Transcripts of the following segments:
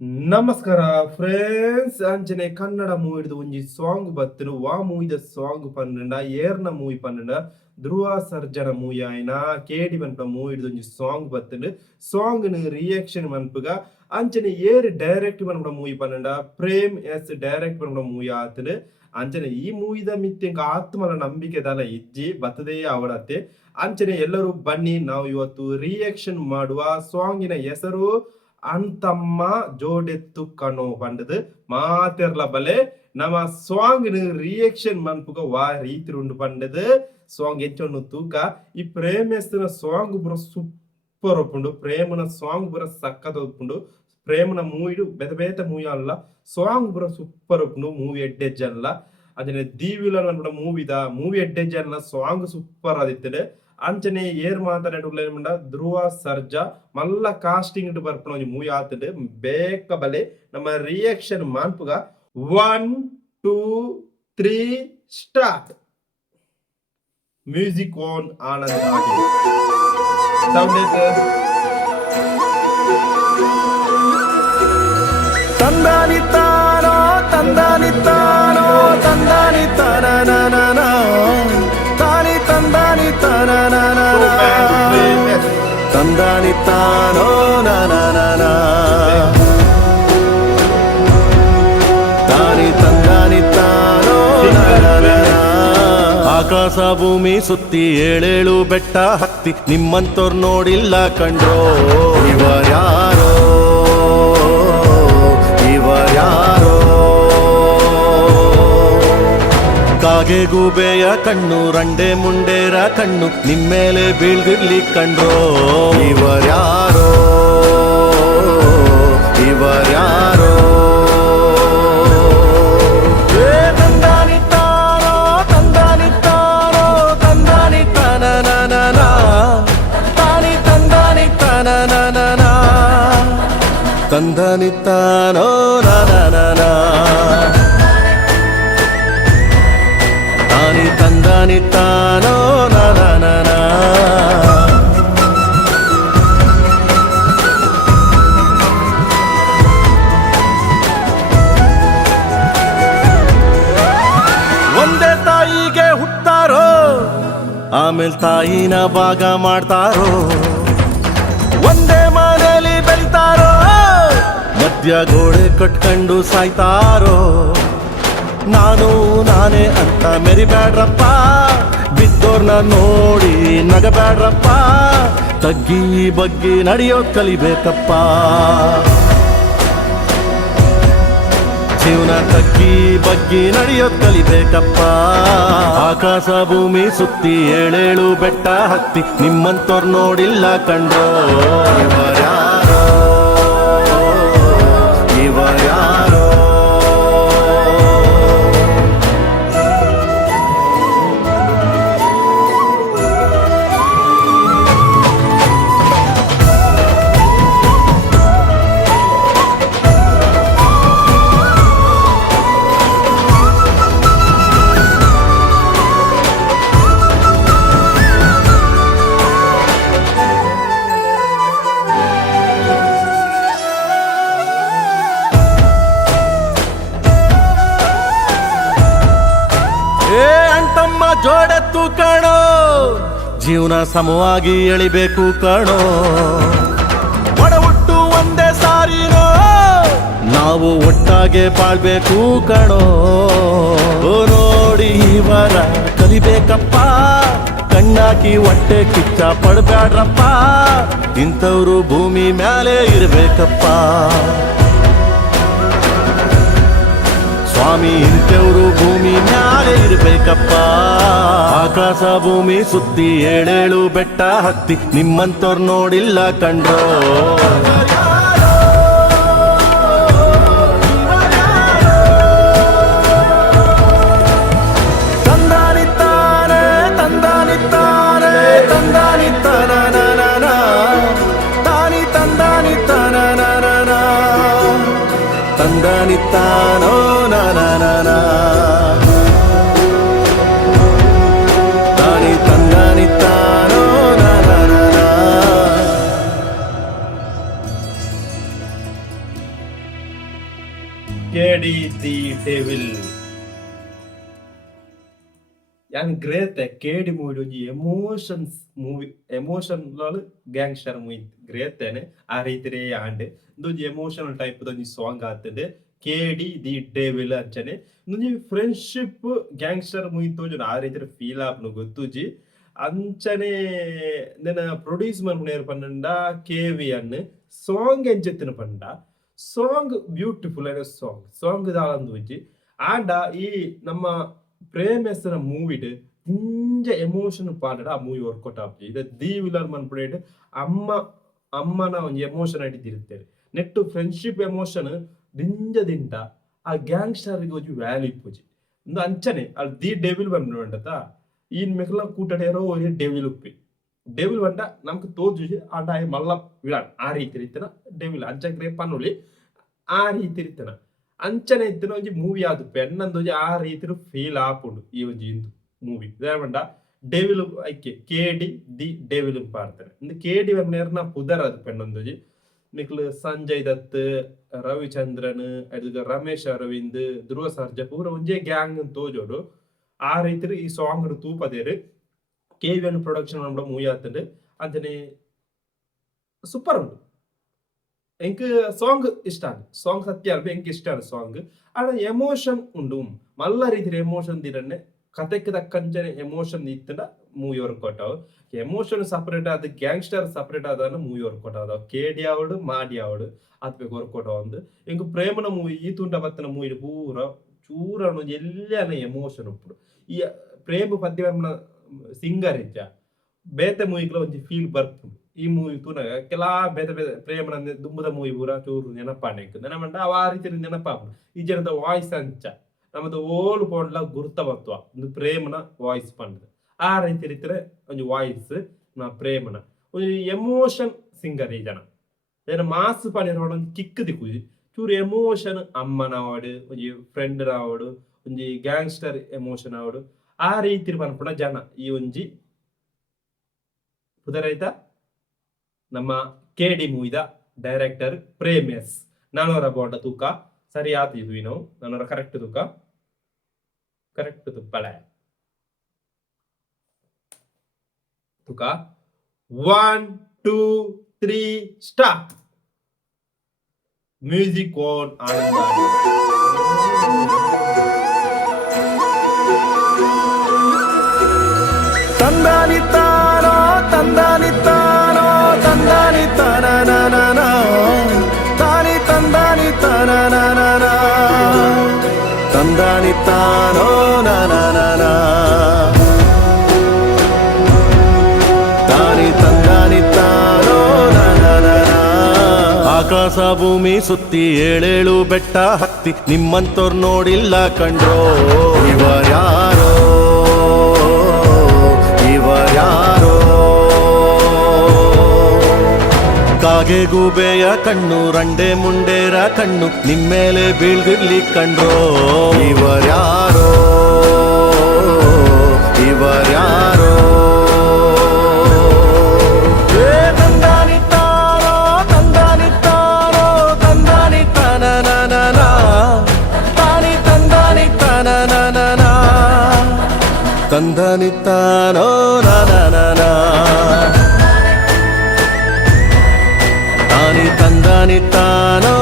ನಮಸ್ಕಾರ ಫ್ರೆಂಡ್ಸ್ ಅಂಚನೆ ಕನ್ನಡ ಮೂವಿದು ಒಂಜಿ ಸಾಂಗ್ ಬತ್ತನು ವಾ ಮೂವಿದ ಸಾಂಗ್ ಪನ್ನಂಡ ಏರ್ನ ಮೂವಿ ಪನ್ನಂಡ ಧ್ರುವ ಸರ್ಜನ ಮೂವಿ ಆಯ್ನ ಕೇಡಿ ಮನ್ಪ ಮೂವಿದು ಒಂಜಿ ಸಾಂಗ್ ಬತ್ತನು ಸಾಂಗ್ ರಿಯಾಕ್ಷನ್ ಮನ್ಪುಗ ಅಂಚನೆ ಏರ್ ಡೈರೆಕ್ಟ್ ಮನ್ಪಡ ಮೂವಿ ಪನ್ನಂಡ ಪ್ರೇಮ್ ಎಸ್ ಡೈರೆಕ್ಟ್ ಮನ್ಪಡ ಮೂವಿ ಆತನು ಅಂಚನೆ ಈ ಮೂವಿದ ಮಿತ್ತೆಂಕ ಆತ್ಮಲ ನಂಬಿಕೆ ದಲ ಇಜ್ಜಿ ಬತ್ತದೇ ಅವಡತ್ತೆ ಅಂಚನೆ ಎಲ್ಲರೂ ಬನ್ನಿ ನಾವು ಇವತ್ತು ರಿಯಾಕ್ಷನ್ ಮಾಡುವ ಸಾಂಗಿನ ಹೆಸರು ಅಂತಮ್ಮ ಜೋಡೆತ್ತು ಕಣೋ ಪಂಡದು ಮಾತೆರ್ಲ ಬಲೆ ನಮ್ಮ ಸಾಂಗ್ ರಿಯಾಕ್ಷನ್ ಮನ್ಪುಗ ವಾ ರೀತಿ ಉಂಡು ಪಂಡದು ಸಾಂಗ್ ಎಂಚೊಂಡು ತೂಕ ಈ ಪ್ರೇಮಸ್ನ ಸಾಂಗ್ ಪುರ ಸೂಪರ್ ಒಪ್ಪುಂಡು ಪ್ರೇಮನ ಸಾಂಗ್ ಪುರ ಸಕ್ಕತ್ ಒಪ್ಪುಂಡು ಪ್ರೇಮನ ಮೂವಿಡು ಬೆದ ಬೇತ ಮೂವಿ ಅಲ್ಲ ಸಾಂಗ್ ಪುರ ಸೂಪರ್ ಒಪ್ಪುಂಡು ಮೂವಿ ಎಡ್ಡೆಜ್ಜ ಅಲ್ಲ ಅದನ್ನ ದೀವಿಲ ಮೂವಿ ಎಡ್ಡೆಜ್ಜ ಅಲ್ಲ ಸಾಂಗ್ ಸೂಪರ್ ಆದಿತ್ತಡೆ ಅಂಚನೆ ಏರ್ ಮಾತಾಡ ಧ್ರುವ ಸರ್ಜಾ ಮಲ್ಲ ಕಾಸ್ಟಿಂಗ್ ಇಟ್ಟು ಬರ್ಪಣ ಒಂದು ಮೂವಿ ಆತಡೆ ಬೇಕ ಬಲೆ ನಮ್ಮ ರಿಯಾಕ್ಷನ್ ಮಾನ್ಪುಗ 1 2 3 ಸ್ಟಾರ್ಟ್ ಮ್ಯೂಸಿಕ್ ಆನ್ ಆನಂದ್ ಆಗಿ ಸೌಂಡ್ ತಂದಾನಿ ತಾನೋ ತಂದಾನಿ ತಾನೋ ತಂದಾನಿ ತನನನನ ತಾನಿ ತಂದಾನಿ ತನನನನ ತಂದಾನಿ ತಾನೋ ನನನನ ತಾನಿ ತಂದಾನಿ ತಾನೋ ನನನನ ಆಕಾಶ ಭೂಮಿ ಸುತ್ತಿ ಏಳೇಳು ಬೆಟ್ಟ ಹತ್ತಿ ನಿಮ್ಮಂತೋರ್ ನೋಡಿಲ್ಲ ಕಂಡ್ರೋ ಇವರ್ಯಾರೋ ಇವರ್ಯಾರೋ ಕಾಗೆ ಗೂಬೆಯ ಕಣ್ಣು ರಂಡೆ ಮುಂಡೇರ ಕಣ್ಣು ನಿಮ್ಮೇಲೆ ಬೀಳ್ಗಿರ್ಲಿ ಕಂಡ್ರೋ ಇವರ್ಯಾರೋ ಇವರ್ಯಾರೋ ತಂದಾನಿ ತಾನೋ ತಂದಾನಿ ತಾನೋ ತಂದಾನಿ ತನನನನ ತಾನಿ ತಂದಾನಿ ತನನನನ ತಂದಾನಿ ತಾನೋ ನನನನ ತಾನಿ ತಂದಾನಿ ತಾನೋ ನನನನ ಒಂದೇ ತಾಯಿಗೆ ಹುಟ್ಟಾರೋ ಆಮೇಲೆ ತಾಯಿನ ಭಾಗ ಮಾಡ್ತಾರೋ ಒಂದೇ ಮನೆಯಲ್ಲಿ ಬೆಳಿತಾರೋ ಮಧ್ಯ ಗೋಡೆ ಕಟ್ಕೊಂಡು ಸಾಯ್ತಾರೋ ನಾನು ನಾನೇ ಅಂತ ಮೆರಿಬ್ಯಾಡ್ರಪ್ಪ ಬಿದ್ದೋರ್ನ ನೋಡಿ ನಗಬ್ಯಾಡ್ರಪ್ಪ ತಗ್ಗಿ ಬಗ್ಗಿ ನಡೆಯೋದ್ ಕಲಿಬೇಕಪ್ಪ ಜೀವನ ತಗ್ಗಿ ಬಗ್ಗಿ ನಡೆಯೋದ್ ಕಲಿಬೇಕಪ್ಪ ಆಕಾಶ ಭೂಮಿ ಸುತ್ತಿ ಏಳೇಳು ಬೆಟ್ಟ ಹತ್ತಿ ನಿಮ್ಮಂತೋರ್ ನೋಡಿಲ್ಲ ಕಂಡ್ರೋ ಇವರ್ಯಾರೋ ಇವರ್ಯಾರೋ ಅಂತಮ್ಮ ಜೋಡೆತ್ತು ಕಣೋ ಜೀವನ ಸಮವಾಗಿ ಎಳಿಬೇಕು ಕಣೋ ಒಡ ಹುಟ್ಟು ಒಂದೇ ಸಾರಿನೋ ನಾವು ಒಟ್ಟಾಗೆ ಬಾಳ್ಬೇಕು ಕಣೋ ನೋಡಿ ಇವರ ಕಲಿಬೇಕಪ್ಪ ಕಣ್ಣಾಕಿ ಹೊಟ್ಟೆ ಕಿಚ್ಚ ಪಡ್ಬ್ಯಾಡ್ರಪ್ಪ ಇಂಥವ್ರು ಭೂಮಿ ಮ್ಯಾಲೆ ಇರ್ಬೇಕಪ್ಪ ಸ್ವಾಮಿ ಇಂಥವ್ರು ಭೂಮಿ ಮ್ಯಾಲೆ ಇರ್ಬೇಕಪ್ಪ ಆಕಾಶ ಭೂಮಿ ಸುತ್ತಿ ಏಳೇಳು ಬೆಟ್ಟ ಹತ್ತಿ ನಿಮ್ಮಂತೋರ್ ನೋಡಿಲ್ಲ ಕಂಡ್ರೋ ತಂದಾನಿ ತಾನೆ ತಂದಾನಿ ತಾನೆ ತಂದಾನಿ ತನನನನ ತಾನಿ ತಂದಾನಿ ತನನನನ ತಂದಾನಿ ತಾನೋ ನನನನ ತಾನಿ ತಂದಾನಿ ತಾನೋ ನನನನ ಕೇಡಿ ದಿ ಡೆವಿಲ್ ಯಾನ್ ಗ್ರೇಟ್ ಕೇಡಿ ಮೂವಿ ಒಂಜಿ ಎಮೋಷನಲ್ ಗ್ಯಾಂಗ್ಸ್ಟರ್ ಮೂವಿ ಗ್ರೇತೇನೆ ಆ ರೀತಿರೇ ಆಂಡ್ ಇಂದೊಂಜಿ ಎಮೋಷನಲ್ ಟೈಪ್ ಒಂಜಿ ಸಾಂಗ್ ಆತುಂಡು ಕೇಡಿ ದಿ ಡೆವಿಲ್ ಅಂಚನೆ ಇಂದೊಂಜಿ ಫ್ರೆಂಡ್ಶಿಪ್ ಗ್ಯಾಂಗ್ಸ್ಟರ್ ಮೂವಿ ತೋಜುಂಡು ಆ ರೀತಿ ಫೀಲ್ ಆಪುಂಡು ಗೊತ್ತುಜಿ ಅಂಚನೆ ನೆನ ಪ್ರೊಡ್ಯೂಸ್ ಮನ್ಪುನೇರ್ ಪನ್ನಂಡ ಕೆವಿ ಅನ್ನು ಸಾಂಗ್ ಎಂಚೆತ್ತಿನ ಪಂಡ ಸಾಂಗ್ ಬ್ಯೂಟಿಫುಲ್ ಅಯ್ನ ಸಾಂಗ್ ದಾಳಂದು ಆಂಡ ಈ ನಮ್ಮ ಪ್ರೇಮಸ್ನ ಮೂವಿಡ್ ಇಂಜ ಎಮೋಷನ್ ಪಾರ್ಟ್ ಆ ಮೂವಿ ವರ್ಕೌಟ್ ಆಪ್ಜಿ ಇದು ದಿ ವಿಲನ್ ಮನ್ಪುನೇಟ್ ಅಮ್ಮನ ಒಂದು ಎಮೋಷನ್ ಅಡಿದಿರುತ್ತೇನೆ ನೆಟ್ಟು ಫ್ರೆಂಡ್ಶಿಪ್ ಎಮೋಷನ್ ದಿಂಜ ಆ ಗ್ಯಾಂಗ್ಸ್ಟರ್ಗೆ ಒಂಜಿ ವ್ಯಾಲ್ಯೂ ಇಪ್ಪುಜಿ ಒಂದು ಅಂಚನೆ ಅಲ್ಲಿ ದಿ ಡೆವಿಲ್ ಬಂದ್ಬಿಡತ ಈ ಮೆಕ್ಲ ಕೂಟಡೇರೋ ಒಂದು ಡೆವಿಲ್ ಉಪ್ಪಿ ಡೆವಿಲ್ ಬಂಡ ನಮ್ಗೆ ತೋಜುಜಿ ಆಂಡ ಮಲ್ಲ ವಿಳಾನ್ ಆ ರೀತಿ ಇರ್ತಾನ ಡೆವಿಲ್ ಅಂಚಕ್ರೆ ಪನ್ನುಲಿ ಆ ರೀತಿ ಇರ್ತಾನ ಅಂಚನೆ ಇತ್ತಿನ ಒಂಜಿ ಮೂವಿ ಆದು ಪೆನ್ನಂದೊಂಜಿ ಆ ರೀತಿ ಫೀಲ್ ಆಪುಂಡು ಈ ಒಂಜಿ ಇಂದು ಮೂವಿ ಇದಾಂಡ ಡೆವಿಲ್ ಐಕೆ ಕೇಡಿ ದಿ ಡೆವಿಲ್ ಪಾಡ್ತಾರೆ ಇಂದು ಕೇಡಿ ನೇರ್ನ ಪುದರ್ ಅದು ಪೆನ್ನೊಂದೊಂಜಿ ನಿಕ್ಲು ಸಂಜಯ್ ದತ್ ರವಿಚಂದ್ರನ್ ಅದು ರಮೇಶ್ ಅರವಿಂದ್ ಧ್ರುವ ಸರ್ಜಾ ಪೂರ ಒಂಜೇ ಗ್ಯಾಂಗ್ ತೋಜೋಡು ಆ ರೀತಿ ಈ ಸಾಂಗ್ ತೂಪದೇರು KVN ಪ್ರೊಡಕ್ಷನ್ ನಮ್ಮ ಮೂವಿ ಆತುಂಡು ಅಂಚನೆ ಸೂಪರ್ ಉಂಡು ಎಂಕ್ ಸಾಂಗ್ ಇಷ್ಟ ಸಾಂಗ್ ಸತ್ಯ ಅಲ್ಪ ಎಂಕ್ ಇಷ್ಟ ಸಾಂಗ್ ಆಡ ಎಮೋಷನ್ ಉಂಡು ಮಲ್ಲ ರೀತಿ ಎಮೋಷನ್ ದಿರನ್ನೆ ಕತೆಗೆ ತಕ್ಕಂಚನೆ ಎಮೋಷನ್ ಇತ್ತಂಡ ಮೂವಿ ವರ್ಕೌಟ್ ಆವ್ ಎಮೋಷನ್ ಸಪರೇಟ್ ಆದ ಗ್ಯಾಂಗ್ಸ್ಟರ್ ಸಪರೇಟ್ ಆದ ಮೂವಿ ವರ್ಕೌಟ್ ಆದ ಕೇಡಿ ಆವಡು ಮಾಡಿ ಆವಡು ಅದ್ಬೇಕು ವರ್ಕೌಟ್ ಆವಂದು ಎಂಕ್ ಪ್ರೇಮನ ಮೂವಿ ಈ ತುಂಡ ಬತ್ತನ ಮೂವಿ ಪೂರ ಚೂರ ಎಲ್ಲಾನ ಎಮೋಷನ್ ಉಪ್ಪುಡು ಈ ಪ್ರೇಮ ಪದ್ಯ ಸಿಂಗರ್ ಇಜ್ಜ ಬೇತೆ ಮೂವಿಗ್ಲ ಒಂಜಿ ಫೀಲ್ ಬರ್ಪುಂಡು ಈ ಮೂವಿ ತೂನಾಗ ಕೆಲಾ ಬೇತೆ ಬೇತೆ ಪ್ರೇಮನ ದುಂಬುದ ಮೂವಿ ಪೂರ ಚೂರು ನೆನಪಾಂಡೆಕ್ ನೆನಪಂಡ ಅವ ಆ ರೀತಿ ನೆನಪಾಪುಂಡು ಈ ಜನದ ವಾಯ್ಸ್ ಅಂಚ ನಮ್ಮದು ಓಲು ಪೋಂಡ್ಲ ಗುರುತವತ್ವ ಒಂದು ಪ್ರೇಮನ ವಾಯ್ಸ್ ಪಂಡ್ ಆ ರೀತಿ ಒಂಜಿ ವಾಯ್ಸ್ ನಾ ಪ್ರೇಮನ ಒಂಜಿ ಎಮೋಷನ್ ಸಿಂಗರ್ ಈ ಜನ ಏನ ಮಾಸ್ ಪನಿರೋಡ ಒಂದು ಕಿಕ್ ದಿಕ್ಕುಜಿ ಚೂರು ಎಮೋಷನ್ ಅಮ್ಮನ ಆವಡು ಒಂಜಿ ಫ್ರೆಂಡ್ ಆವಡು ಒಂಜಿ ಗ್ಯಾಂಗ್ಸ್ಟರ್ ಎಮೋಷನ್ ಆವಡು ಆ ರೀತಿ ಪನ್ಪುನ ಜನ ಈ ಒಂಜಿ ಪುದರೈತ ನಮ್ಮ KD ಮೂವಿದ ಡೈರೆಕ್ಟರ್ ಪ್ರೇಮ್ ನಾನೂರ ಬೋಂಡ ತೂಕ ಸರಿ ಆತು ಇದು ನಾವು ನಾನೂರ ಕರೆಕ್ಟ್ ತುಪ್ಪಳೆ ತೂಕ 1 2 3 ಸ್ಟಾರ್ಟ್ ಮ್ಯೂಸಿಕ್ ಆನ್ ಆನಂದ ತಂದಾನಿತ್ತಾನೋ ತಂದಾನಿತ್ತಾನೋ ತಂದಾನಿತ್ತಾನ ತಾನಿ ತಂದಾನಿತ್ತಾನ ತಂದಾನಿತ್ತಾನೋ ನಾನ ತಾನಿ ತಂದಾನಿತ್ತಾನೋ ನಾನ ಆಕಾಶ ಭೂಮಿ ಸುತ್ತಿ ಏಳೇಳು ಬೆಟ್ಟ ಹತ್ತಿ ನಿಮ್ಮಂತೋರ್ ನೋಡಿಲ್ಲ ಕಂಡ್ರೋ ಇವರ್ಯಾರೋ ಕಾಗೆ ಗೂಬೆಯ ಕಣ್ಣು ರಂಡೆ ಮುಂಡೇರ ಕಣ್ಣು ನಿಮ್ಮೇಲೆ ಬೀಳ್ದಿರ್ಲಿ ಕಂಡ್ರೋ ಇವರ್ಯಾರೋ ತಂದಾನಿತ್ತಾನೋ ತಂದಾನಿತ್ತಾನೋ ತಂದಾನಿತ್ತಾನ ತಾನಿ ತಂದಾನಿತ್ತಾನ ತಂದಾನಿತ್ತಾನೋ ತಾನಿ ತಂದಾನಿತ್ತಾನೋ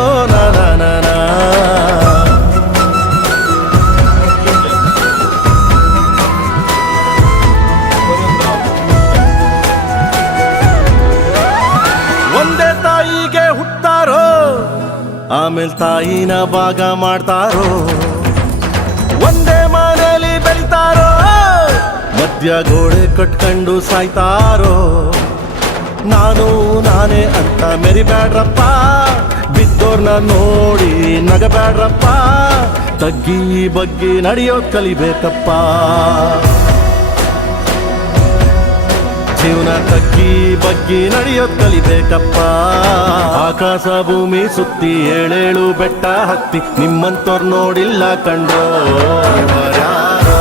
ಒಂದೇ ತಾಯಿಗೆ ಹುಟ್ಟಾರೋ ಆಮೇಲೆ ತಾಯಿನ ಭಾಗ ಮಾಡ್ತಾರೋ ಒಂದೇ ಮನೇಲಿ ಬೆಳಿತಾರೋ ಮಧ್ಯ ಗೋಡೆ ಕಟ್ಕೊಂಡು ಸಾಯ್ತಾರೋ ನಾನೇ ಅಂತ ಮೆರಿಬ್ಯಾಡ್ರಪ್ಪ ಬಿದ್ದೋರ್ನ ನೋಡಿ ನಗಬ್ಯಾಡ್ರಪ್ಪ ತಗ್ಗಿ ಬಗ್ಗಿ ನಡೆಯೋದ್ ಕಲಿಬೇಕಪ್ಪ ಜೀವನ ತಗ್ಗಿ ಬಗ್ಗಿ ನಡೆಯೋದ್ ಕಲಿಬೇಕಪ್ಪ ಆಕಾಶ ಭೂಮಿ ಸುತ್ತಿ ಏಳೇಳು ಬೆಟ್ಟ ಹತ್ತಿ ನಿಮ್ಮಂತೋರ್ ನೋಡಿಲ್ಲ ಕಂಡ್ರೋ ಇವರ್ಯಾರೋ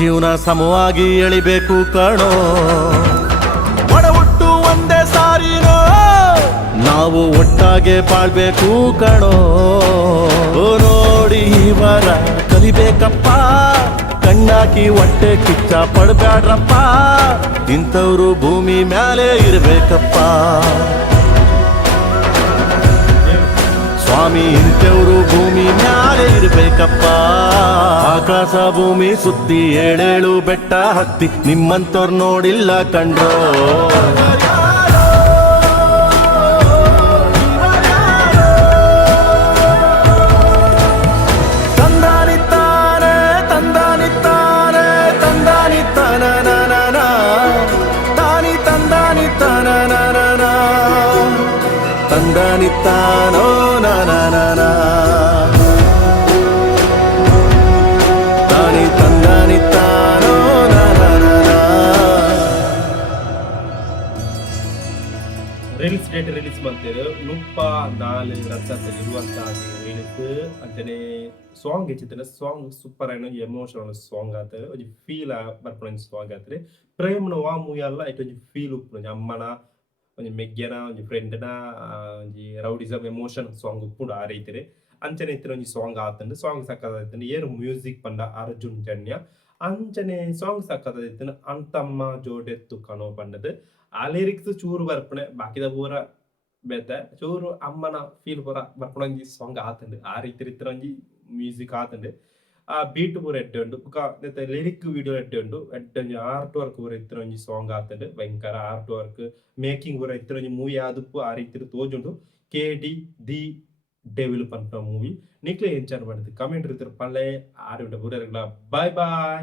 ಜೀವನ ಸಮವಾಗಿ ಎಳಿಬೇಕು ಕಣೋ ಒಡ ಹುಟ್ಟು ಒಂದೇ ಸಾರಿನೋ ನಾವು ಒಟ್ಟಾಗೆ ಬಾಳ್ಬೇಕು ಕಣೋ ಓ ನೋಡಿ ವರ ಕಲಿಬೇಕಪ್ಪ ಕಣ್ಣಾಕಿ ಹೊಟ್ಟೆ ಕಿಚ್ಚ ಪಡ್ಬ್ಯಾಡ್ರಪ್ಪ ಇಂಥವ್ರು ಭೂಮಿ ಮ್ಯಾಲೆ ಇರ್ಬೇಕಪ್ಪ ಸ್ವಾಮಿ ಇಂಥವ್ರು ಭೂಮಿ ಮ್ಯಾಲೆ ಇರ್ಬೇಕಪ್ಪ ಆಕಾಶ ಭೂಮಿ ಸುತ್ತಿ ಏಳೇಳು ಬೆಟ್ಟ ಹತ್ತಿ ನಿಮ್ಮಂತವ್ರು ನೋಡಿಲ್ಲ ಕಂಡ್ರೋ ತಂದಾನಿತ್ತಾನೆ ತಂದಾನಿತ್ತಾನೆ ತಂದಾನಿತ್ತಾನ ತಾನಿ ತಂದಾನಿತ್ತಾನ ತಂದಾನಿತ್ತಾನೋ ನಾನ ತಾನಿ ತಂದಾನಿತ್ತಾನೋ ರಿಲೀಸ್ ಮಾಡ್ತೇವೆ ನುಪ್ಪ 4 ರಸದಲ್ಲಿರುವಂತಹ ರಿಲೀಸ್ ಅಂಚನೆ ಸಾಂಗ್ ಹೆಚ್ಚಿದ್ರೆ ಸಾಂಗ್ ಸೂಪರ್ ಆಯ್ನ ಎಮೋಷನಲ್ ಸಾಂಗ್ ಆತ ಒಂದು ಫೀಲ್ ಬರ್ಪಣ ಸಾಂಗ್ ಆತ್ರಿ ಪ್ರೇಮನ ವಾ ಮೂವಿ ಅಲ್ಲ ಐಟ್ ಒಂದು ಫೀಲ್ ಉಪ್ಪು ಅಮ್ಮನ ಒಂದು ಮೆಗ್ಗೆನ ಒಂದು ಫ್ರೆಂಡ್ನ ಒಂದು ರೌಡಿಸಮ್ ಎಮೋಷನ್ ಸಾಂಗ್ ಉಪ್ಪುಂಡು ಆ ರೀತಿ ಅಂಚನೆ ಇತ್ತಿನ ಒಂದು ಸಾಂಗ್ ಆತಂಡು ಸಾಂಗ್ ಸಕ್ಕದಾಯ್ತು ಏನು ಮ್ಯೂಸಿಕ್ ಪಂಡ ಅರ್ಜುನ್ ಜನ್ಯ ಅಂಚನೆ ಸಾಂಗ್ ಸಕ್ಕದಾಯ್ತು ಅಂತಮ್ಮ ಜೋಡೆತ್ತು ಕಣೋ ಪಂಡದು ಆ ಲಿರಿಕ್ಸ್ ಚೂರು ಬರ್ಪಣೆ ಬಾಕಿದ ಪೂರ ಬೇತೆ ಚೂರು ಅಮ್ಮನ ಫೀಲ್ ಪೂರ ಬರ್ಪಣ ಒಂಜಿ ಸಾಂಗ್ ಆತಂಡು ಆ ರೀತಿ ಒಂಜಿ ಮ್ಯೂಸಿಕ್ ಆತಂಡು ಆ ಬೀಟ್ ಪೂರ ಎಡ್ಡೆ ಉಂಡು ಲಿರಿಕ್ ವಿಡಿಯೋ ಎಡ್ಡೆ ಉಂಡು ಎಡ್ಡೆ ಆರ್ಟ್ ವರ್ಕ್ ಪೂರ ಇತ್ತಿನ ಒಂಜಿ ಸಾಂಗ್ ಆತಂಡು ಭಯಂಕರ ಆರ್ಟ್ ವರ್ಕ್ ಮೇಕಿಂಗ್ ಪೂರ ಇತ್ತಿನ ಒಂಜಿ ಮೂವಿ ಆದುಪ್ಪು ಆ ರೀತಿ ತೋಜುಂಡು KD ದಿ ಡೆವಿಲ್ ಪಂಪ ಮೂವಿ ನಿಕ್ಲೆ ಎಂಚಾರ್ ಮಾಡಿದ್ದು ಕಮೆಂಟ್ ರೀತಿ ಪಳ್ಳೆ ಆರು ಪೂರ ಬಾಯ್ ಬಾಯ್.